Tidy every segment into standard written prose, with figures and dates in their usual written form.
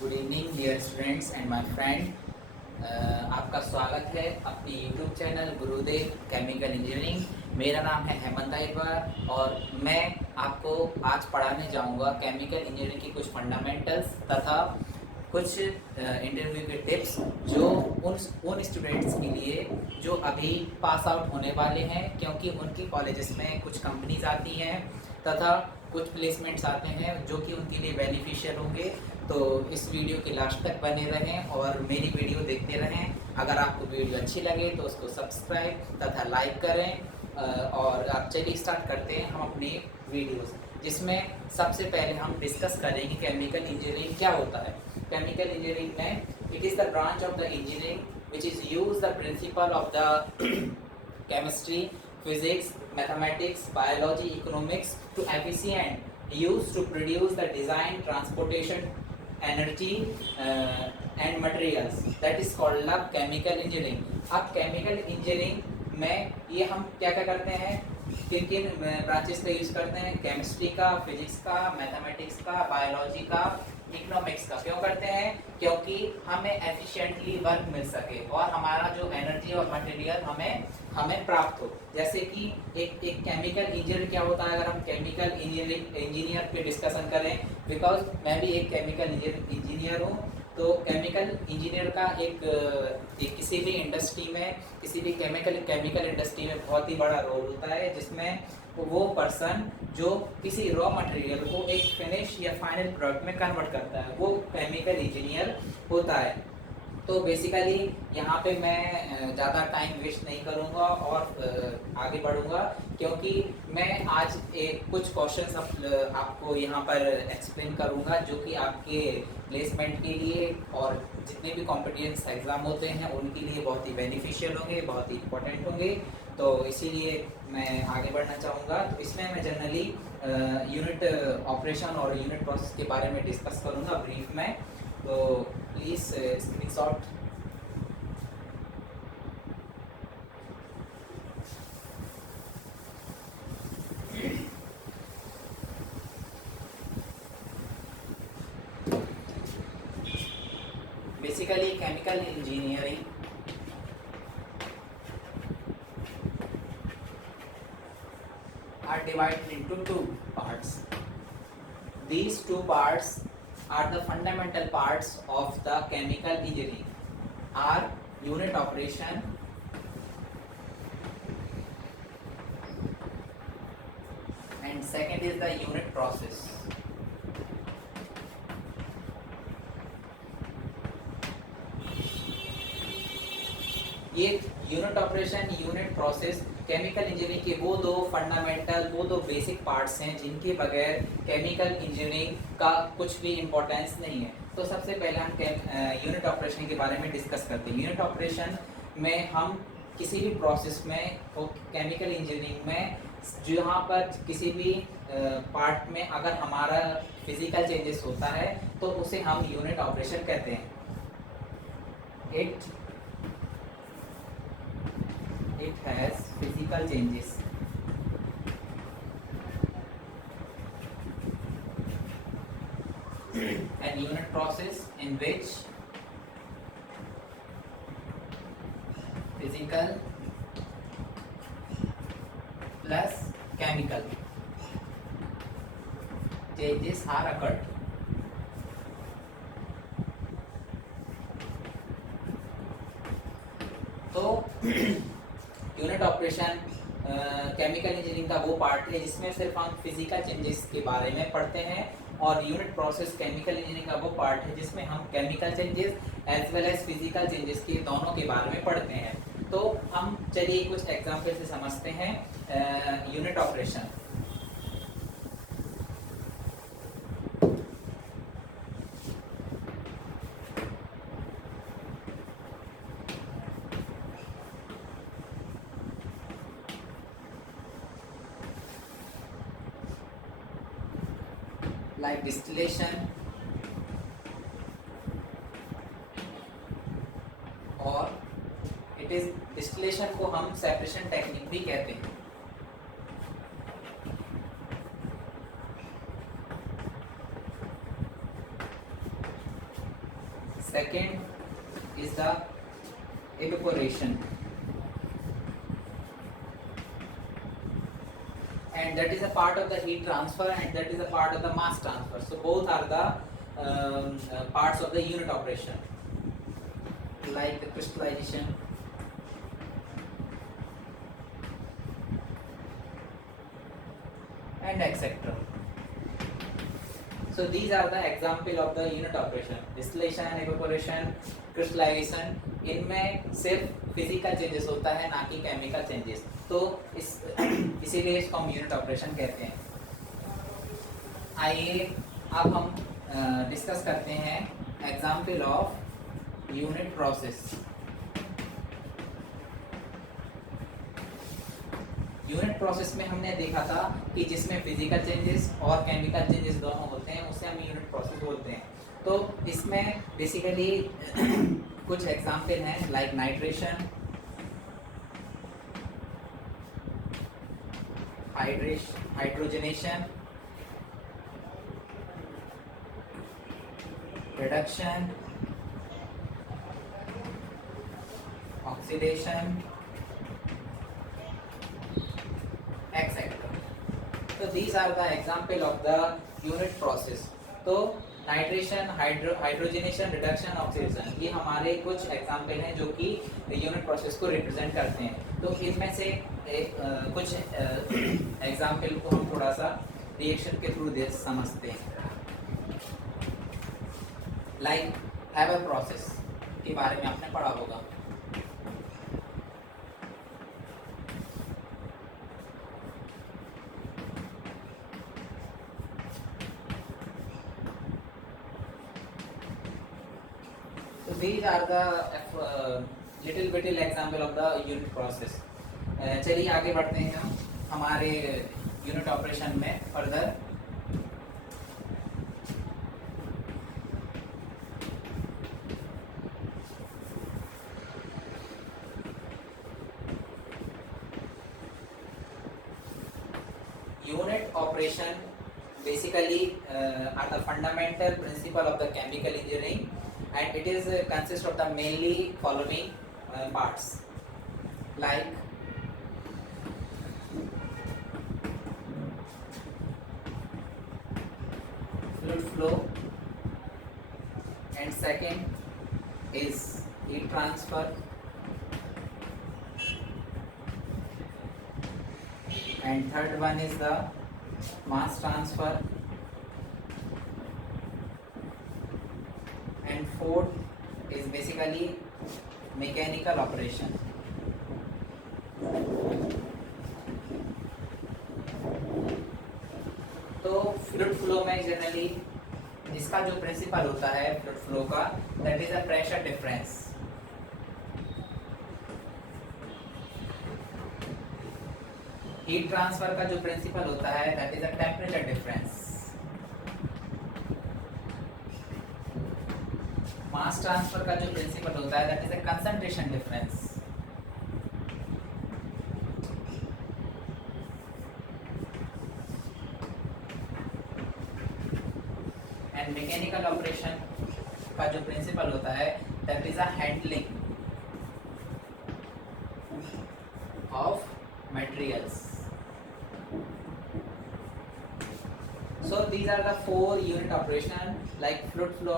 Good evening dear students and my friend. आपका स्वागत है अपने YouTube channel Gurudev chemical engineering. मेरा नाम है हेमंत अहिरवार और मैं आपको आज पढ़ाने जाऊंगा केमिकल इंजीनियरिंग की कुछ फंडामेंटल्स तथा कुछ इंटरव्यू के टिप्स जो उन स्टूडेंट्स के लिए जो अभी पास आउट होने वाले हैं, क्योंकि उनकी कॉलेजेस में कुछ कंपनीज आती हैं तथा कुछ प्लेसमेंट्स आते हैं जो कि उनके लिए बेनिफिशियल होंगे। तो इस वीडियो के लास्ट तक बने रहें और मेरी वीडियो देखते रहें। अगर आपको वीडियो अच्छी लगे तो उसको सब्सक्राइब तथा लाइक करें। और आप चलिए स्टार्ट करते हैं हम अपनी वीडियोस, जिसमें सबसे पहले हम डिस्कस करेंगे केमिकल इंजीनियरिंग क्या होता है। केमिकल इंजीनियरिंग में it is the branch of the engineering which is use the principle of the chemistry, physics, mathematics, biology, economics to efficient use to produce the design, transportation, energy and materials. That is called the chemical engineering. अब chemical engineering में ये हम क्या क्या करते हैं, किन किन ब्रांचेस का यूज़ करते हैं? केमिस्ट्री का, फिजिक्स का, मैथमेटिक्स का, बायोलॉजी का, इकोनॉमिक्स का। क्यों करते हैं? क्योंकि हमें एफिशिएंटली वर्क मिल सके और हमारा जो एनर्जी और मटेरियल हमें प्राप्त हो। जैसे कि एक केमिकल इंजीनियर क्या होता है, अगर हम केमिकल इंजीनियर पे डिस्कशन करें, बिकॉज मैं भी एक केमिकल इंजीनियर हूँ। तो केमिकल इंजीनियर का एक किसी भी इंडस्ट्री में, किसी भी केमिकल इंडस्ट्री में बहुत ही बड़ा रोल होता है, जिसमें वो पर्सन जो किसी रॉ मटेरियल को एक फिनिश या फाइनल प्रोडक्ट में कन्वर्ट करता है, वो केमिकल इंजीनियर होता है। तो बेसिकली यहाँ पे मैं ज़्यादा टाइम वेस्ट नहीं करूँगा और आगे बढ़ूँगा, क्योंकि मैं आज कुछ क्वेश्चंस आपको यहाँ पर एक्सप्लेन करूँगा जो कि आपके प्लेसमेंट के लिए और जितने भी कॉम्पिटिटिव एग्ज़ाम होते हैं उनके लिए बहुत ही बेनिफिशियल होंगे, बहुत ही इंपॉर्टेंट होंगे। तो इसीलिए मैं आगे बढ़ना चाहूँगा। तो इसमें मैं जनरली यूनिट ऑपरेशन और यूनिट प्रोसेस के बारे में डिस्कस करूँगा ब्रीफ में। तो please screenshot. Basically chemical engineering are divided into two parts. These two parts are the fundamental parts of the chemical engineering, are unit operation and second is the unit process. ये unit operation, unit process chemical engineering के वो दो fundamental, वो दो basic parts हैं जिनके बगैर chemical engineering का कुछ भी इम्पोर्टेंस नहीं है। तो सबसे पहले हम यूनिट ऑपरेशन के बारे में डिस्कस करते हैं। यूनिट ऑपरेशन में हम किसी भी प्रोसेस में, केमिकल इंजीनियरिंग में, जहाँ पर किसी भी पार्ट में अगर हमारा फिजिकल चेंजेस होता है तो उसे हम यूनिट ऑपरेशन कहते हैं। It has physical changes. An unit process in which physical plus chemical changes are occurred. तो यूनिट ऑपरेशन केमिकल इंजीनियरिंग का वो पार्ट है जिसमें सिर्फ हम फिजिकल चेंजेस के बारे में पढ़ते हैं, और यूनिट प्रोसेस केमिकल इंजीनियरिंग का वो पार्ट है जिसमें हम chemical changes as well as physical changes के दोनों के बारे में पढ़ते हैं। तो हम चलिए कुछ एग्जाम्पल से समझते हैं यूनिट ऑपरेशन। like distillation और इट इज डिस्टिलेशन को हम सेपरेशन टेक्निक भी कहते हैं। second is the evaporation, and that is a part of the heat transfer and that is a part of the mass transfer. So both are the parts of the unit operation, like the crystallization and etc. So these are the example of the unit operation: distillation, evaporation, crystallization. इनमें सिर्फ physical changes होता है, ना कि chemical changes. तो इसीलिए इसको हम यूनिट ऑपरेशन कहते हैं। आइए अब हम डिस्कस करते हैं example of unit process. Unit process में हमने देखा था कि जिसमें फिजिकल चेंजेस और केमिकल चेंजेस दोनों होते हैं उसे हम यूनिट प्रोसेस बोलते हैं। तो इसमें बेसिकली कुछ एग्जाम्पल हैं, like nitration, hydrogenation, reduction, oxidation, etc. So these are the example of the unit process. तो नाइट्रेशन, हाइड्रोजनेशन, रिडक्शन, ऑक्सीडेशन, ये हमारे कुछ एग्जाम्पल हैं जो कि यूनिट प्रोसेस को रिप्रेजेंट करते हैं। तो इनमें से कुछ एग्जाम्पल को हम थोड़ा सा रिएक्शन के थ्रू समझते हैं। लाइक हैबर प्रोसेस के बारे में आपने पढ़ा होगा। These are the little bit example of the unit process. चलिए आगे बढ़ते हैं हम हमारे यूनिट ऑपरेशन में further. Unit operation basically are the fundamental principle of the chemical engineering, and it is consists of the mainly following parts, like fluid flow, and second is heat transfer, and third one is the mass transfer, and fourth is basically mechanical operation. तो fluid flow में generally इसका जो principal होता है fluid flow का, that is a pressure difference. Heat transfer का जो principal होता है that is a temperature difference. Mass transfer का जो प्रिंसिपल होता है that is a concentration difference. And mechanical operation का जो प्रिंसिपल होता है that is a handling of materials. So these are the four unit operation, like fluid flow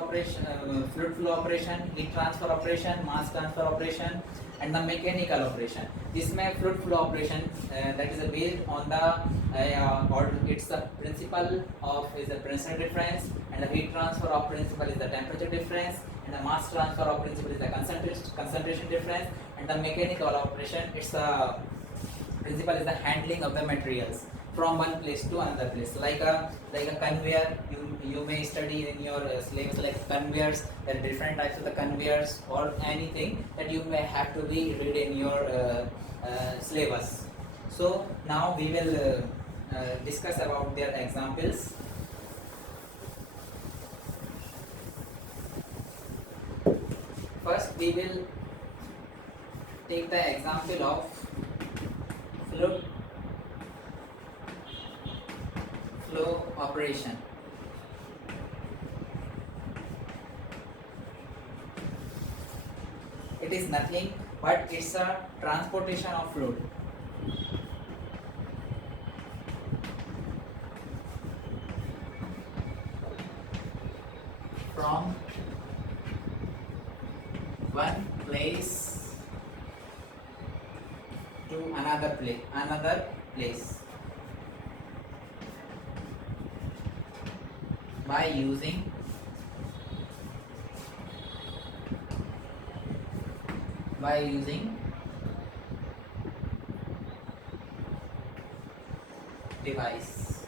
operation, heat transfer operation, mass transfer operation, and the mechanical operation. जिसमें fluid flow operation that is based on the or it's the principle of is the pressure difference, and the heat transfer of principle is the temperature difference, and the mass transfer of principle is the concentration difference, and the mechanical operation it's the principle is the handling of the materials from one place to another place, like a conveyor. You may study in your syllabus like conveyors. There are different types of the conveyors or anything that you may have to be read in your syllabus. So now we will discuss about their examples. First we will take the example of fluid flow operation. it is nothing but it's a transportation of fluid from one place to another place by using device.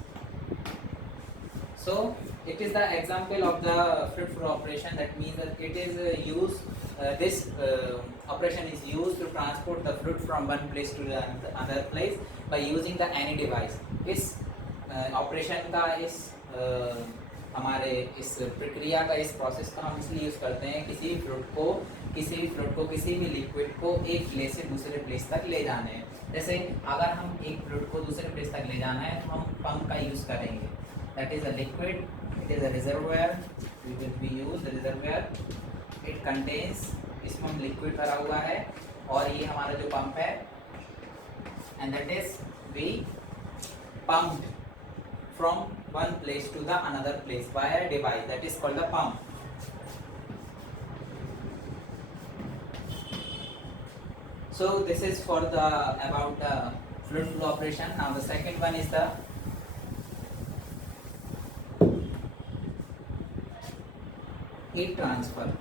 So it is the example of the fluid flow operation. That means that it is used this operation is used to transport the fluid from one place to the other place by using the any device. इस operation का इस हमारे इस प्रक्रिया का इस process का हम इसलिए यूज़ करते हैं किसी भी फ्लूइड को किसी भी लिक्विड को एक प्लेस से दूसरे प्लेस तक ले जाने हैं. जैसे अगर हम एक फ्लूइड को दूसरे प्लेस तक ले जाना है तो हम पंप का यूज़ करेंगे. That is a liquid, it is a reservoir, we will be use the reservoir. It contains, इसमें हम लिक्विड भरा हुआ है और ये हमारा जो पंप है and that is we pumped from one place to the another place by a device that is called the pump. So this is for the about the fluid flow operation. Now the second one is the heat transfer.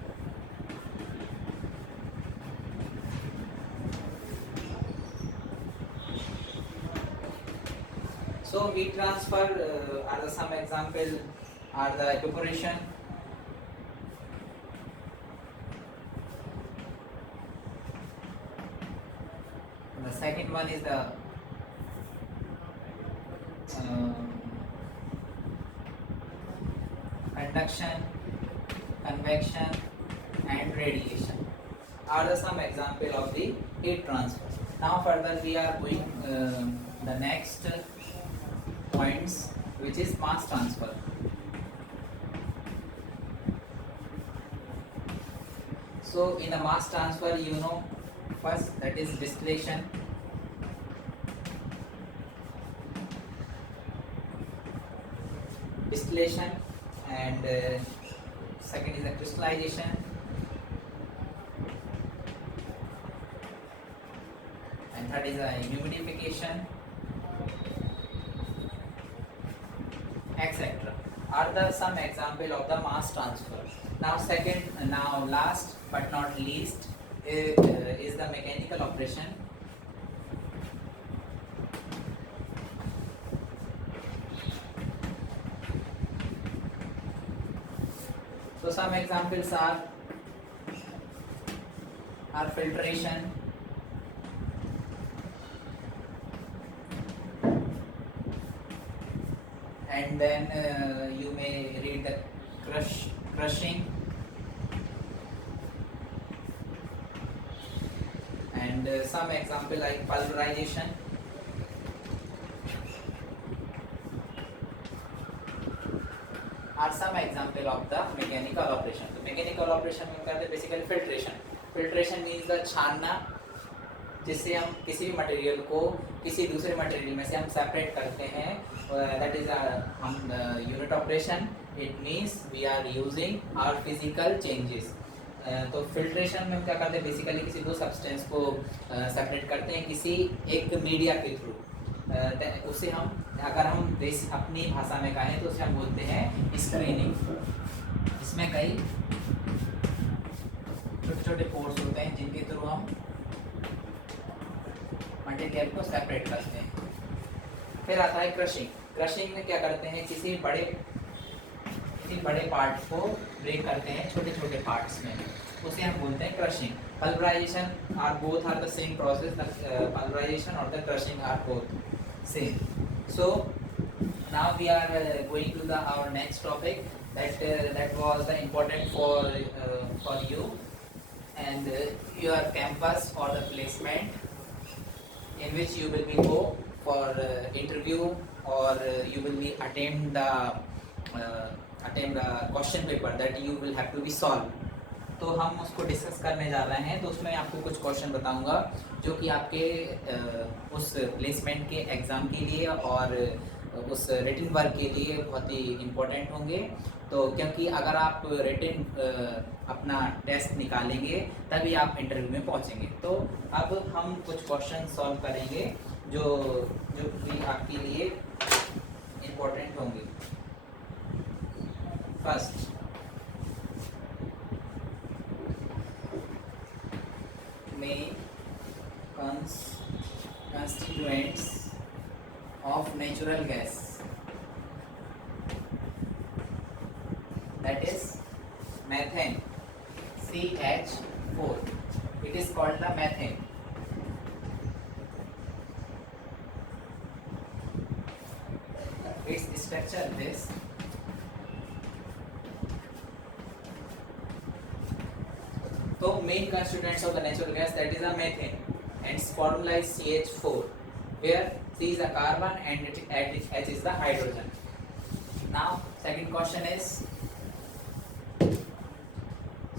So heat transfer are the some example are the evaporation, the second one is the conduction, convection and radiation are the some example of the heat transfer. Now further we are going the next points which is mass transfer. So in the mass transfer, you know, first that is distillation, and second is the crystallization, and third is the humidification, etc. Are the some example of the mass transfer. Now last but not least is the mechanical operation. So some examples are filtration, and then you may read the crushing, and some example like pulverization, are some example of the mechanical operation. तो mechanical operation में करते basically filtration means the छानना, जिससे हम किसी भी material को किसी दूसरे मटेरियल में से हम सेपरेट करते हैं. दैट इज हम unit operation. It means we are using our physical changes. तो फिल्ट्रेशन में हम क्या करते हैं, बेसिकली किसी दो सब्सटेंस को सेपरेट करते हैं किसी एक मीडिया के थ्रू. उसे हम अगर हम अपनी भाषा में कहें तो उसे हम बोलते हैं स्क्रीनिंग. इसमें कई छोटे छोटे पोर्स होते हैं जिनके थ्रू हम मटेरियल को सेपरेट करते हैं. फिर आता है क्रशिंग में क्या करते हैं, किसी बड़े पार्ट को ब्रेक करते हैं छोटे छोटे पार्ट्स में, उसे हम बोलते हैं crushing. Pulverisation are both are the same process. Pulverisation और the crushing are both same. So now we are going to the our next topic that was the important for you and your campus or the placement in which you will be go for interview or you will be attend the question paper that you will have to be solved. तो हम उसको discuss करने जा रहे हैं। तो उसमें आपको कुछ क्वेश्चन बताऊंगा जो कि आपके उस प्लेसमेंट के एग्ज़ाम के लिए और उस रिटन वर्क के लिए बहुत ही इम्पोर्टेंट होंगे। तो क्योंकि अगर आप रिटन अपना टेस्ट निकालेंगे तभी आप इंटरव्यू में पहुंचेंगे। तो अब हम कुछ क्वेश्चन सॉल्व करेंगे जो जो कि आपके लिए इम्पोर्टेंट होंगे। First, main constituents of natural gas, that is methane, CH4. It is called the methane. Its structure this. So main constituents of the natural gas, that is a methane, and its formula is CH4, where C is a carbon and H is the hydrogen. Now second question is,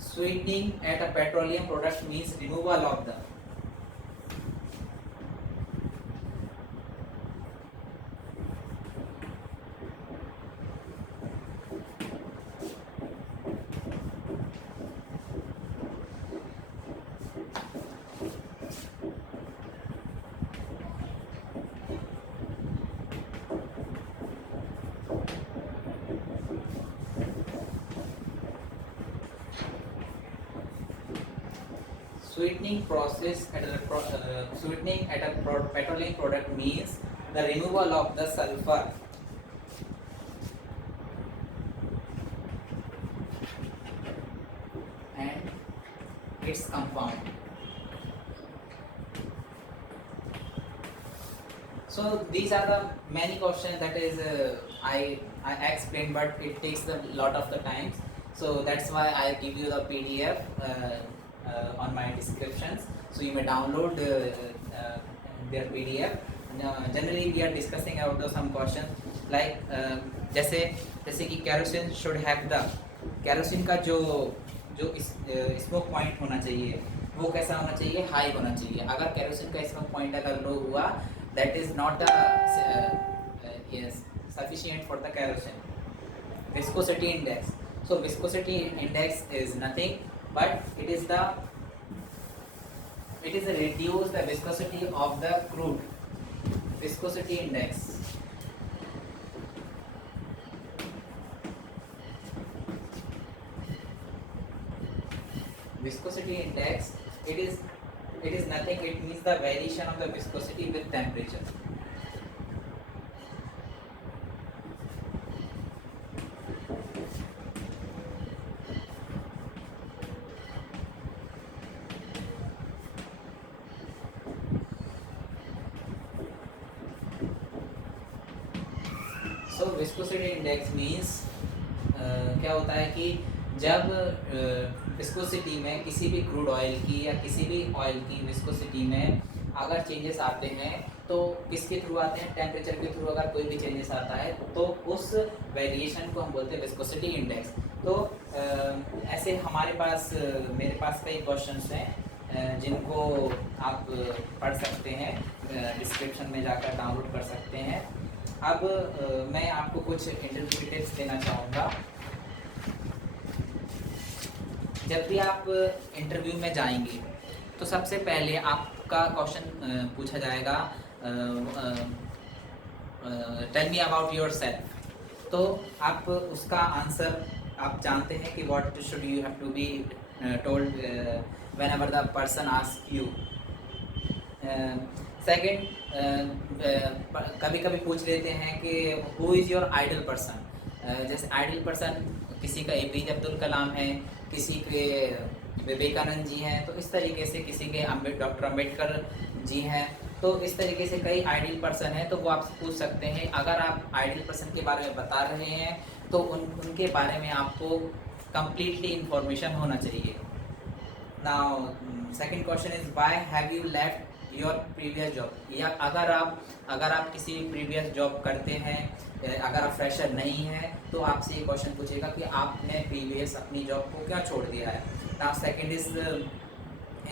sweetening at a petroleum product means removal of the. Sweetening process at a petroleum product means the removal of the sulfur and its compound. So these are the many questions that is I explained, but it takes a lot of the time. So that's why I give you the PDF on my descriptions. So you may download their PDF. Generally we are discussing about some questions like जैसे कि kerosene should have the kerosene का जो smoke point होना चाहिए वो कैसा होना चाहिए, हाई होना चाहिए। अगर केरोसिन का स्मोक पॉइंट अगर लो हुआ, that is not the sufficient for the kerosene. Viscosity index. So viscosity index is nothing but it is reduce the viscosity of the crude. Viscosity index. Viscosity index, it is nothing, it means the variation of the viscosity with temperature. So viscosity index means क्या होता है कि जब viscosity में किसी भी crude oil की या किसी भी ऑयल की विस्कोसिटी में अगर चेंजेस आते हैं तो किसके थ्रू आते हैं, टेम्परेचर के थ्रू। अगर कोई भी चेंजेस आता है तो उस वेरिएशन को हम बोलते हैं विस्कोसिटी इंडेक्स। तो ऐसे हमारे पास मेरे पास कई क्वेश्चंस हैं जिनको आप पढ़ सकते हैं, डिस्क्रिप्शन में जाकर डाउनलोड कर सकते हैं। अब मैं आपको कुछ इंटरव्यू टिप्स देना चाहूँगा। जब भी आप इंटरव्यू में जाएंगे तो सबसे पहले आपका क्वेश्चन पूछा जाएगा, tell me about yourself. तो आप उसका आंसर आप जानते हैं कि what should you have to be told whenever the person ask you. Second, कभी कभी पूछ लेते हैं कि who is your idol person. जैसे आइडल पर्सन किसी का APJ अब्दुल कलाम है, किसी के विवेकानंद जी हैं, तो इस तरीके से किसी के डॉक्टर अम्बेडकर जी हैं। तो इस तरीके से कई आइडियल पर्सन हैं, तो वो आपसे पूछ सकते हैं। अगर आप आइडियल पर्सन के बारे में बता रहे हैं तो उनके बारे में आपको कम्प्लीटली इंफॉर्मेशन होना चाहिए। Now second question is, why have you left your previous job, या अगर आप किसी प्रीवियस जॉब करते हैं, अगर आप फ्रेशर नहीं हैं तो आपसे ये क्वेश्चन पूछेगा कि आपने प्रीवियस अपनी जॉब को क्या छोड़ दिया है। Now second is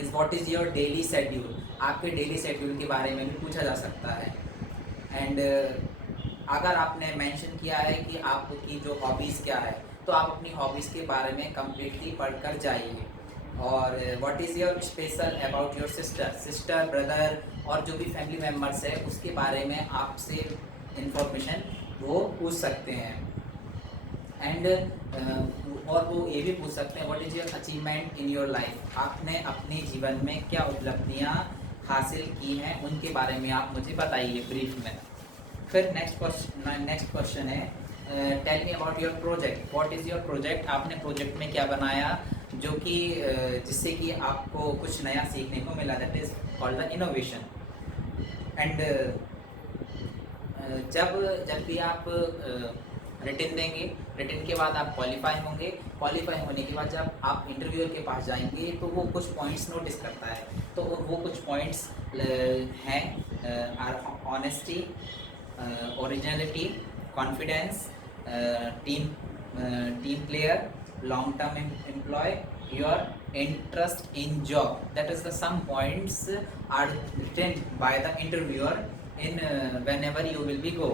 what is your daily schedule, आपके डेली शेड्यूल के बारे में भी पूछा जा सकता है। एंड अगर आपने मेंशन किया है कि आपकी जो हॉबीज़ क्या है, तो आप अपनी हॉबीज़ के बारे में कम्प्लीटली पढ़कर जाइए। और what is your special about your sister brother और जो भी फैमिली मेम्बर्स है उसके बारे में आपसे इंफॉर्मेशन वो पूछ सकते हैं। एंड और वो ये भी पूछ सकते हैं what is your achievement in your life, आपने अपने जीवन में क्या उपलब्धियाँ हासिल की हैं उनके बारे में आप मुझे बताइए ब्रीफ में। फिर नेक्स्ट क्वेश्चन है tell me about your project, what is your project, आपने प्रोजेक्ट में क्या बनाया जो कि जिससे कि आपको कुछ नया सीखने को मिला, that is called the innovation. And जब भी आप रिटन देंगे, रिटन के बाद आप क्वालिफाई होंगे, क्वालिफाई होने के बाद जब आप इंटरव्यूअर के पास जाएंगे तो वो कुछ पॉइंट्स नोटिस करता है। तो वो कुछ पॉइंट्स हैं honesty, originality, confidence, team player, long term employ, your interest in job, that is the some points are written by the interviewer in whenever you will be go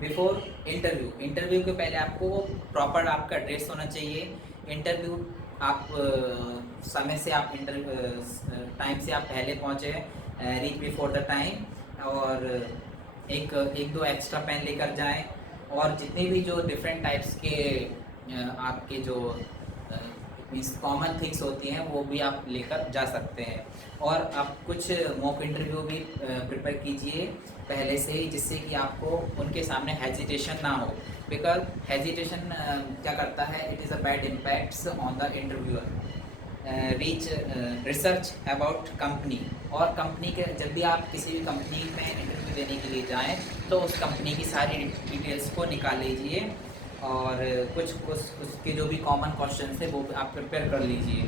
before interview के पहले आपको proper आपका dress होना चाहिए। Interview आप समय से आप टाइम से आप पहले पहुँचे, रीच बिफोर द टाइम, और एक दो एक्स्ट्रा पेन लेकर जाएं, और जितने भी जो डिफरेंट टाइप्स के आपके जो मीन्स कॉमन थिंग्स होती हैं वो भी आप लेकर जा सकते हैं। और आप कुछ मॉक इंटरव्यू भी प्रिपेयर कीजिए पहले से ही, जिससे कि आपको उनके सामने हेजिटेशन ना हो, बिकॉज हेजिटेशन क्या करता है, it is a bad impacts on the interviewer. Research about company, और कंपनी के जब भी आप किसी भी कंपनी में इंटरव्यू देने के लिए जाएं तो उस कंपनी की सारी डिटेल्स को निकाल लीजिए, और कुछ उसके जो भी कॉमन क्वेश्चन है वो आप प्रिपेयर कर लीजिए।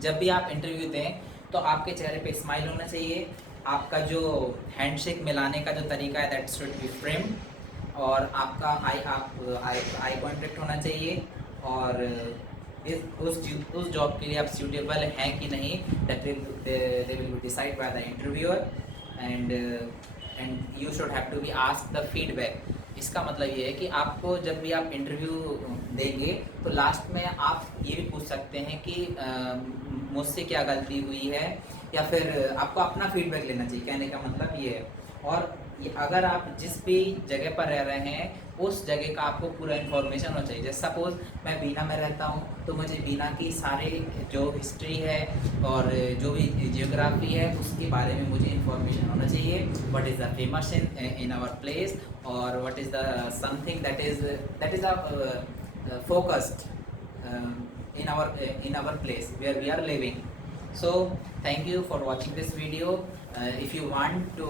जब भी आप इंटरव्यू दें तो आपके चेहरे पे स्माइल होना चाहिए, आपका जो हैंडशेक मिलाने का जो तरीका है दैट शुड बी फ्रेम्ड, और आपका आई कॉन्टेक्ट होना चाहिए, और उस जॉब के लिए आप सूटेबल हैं कि नहीं, that they will be decide by the interviewer. And you should have to be ask the feedback. इसका मतलब ये है कि आपको जब भी आप इंटरव्यू देंगे तो लास्ट में आप ये भी पूछ सकते हैं कि मुझसे क्या गलती हुई है, या फिर आपको अपना फीडबैक लेना चाहिए, कहने का मतलब ये है। और अगर आप जिस भी जगह पर रह रहे हैं उस जगह का आपको पूरा इन्फॉर्मेशन होना चाहिए। जैसे सपोज मैं बीना में रहता हूँ तो मुझे बीना की सारे जो हिस्ट्री है और जो भी जियोग्राफी है उसके बारे में मुझे इन्फॉर्मेशन होना चाहिए। What is the famous in our place, और what is the something that is a focused in our place where we are living. So thank you for watching this video. If you want to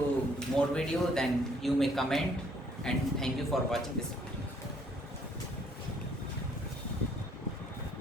more video then you may comment, and thank you for watching this video.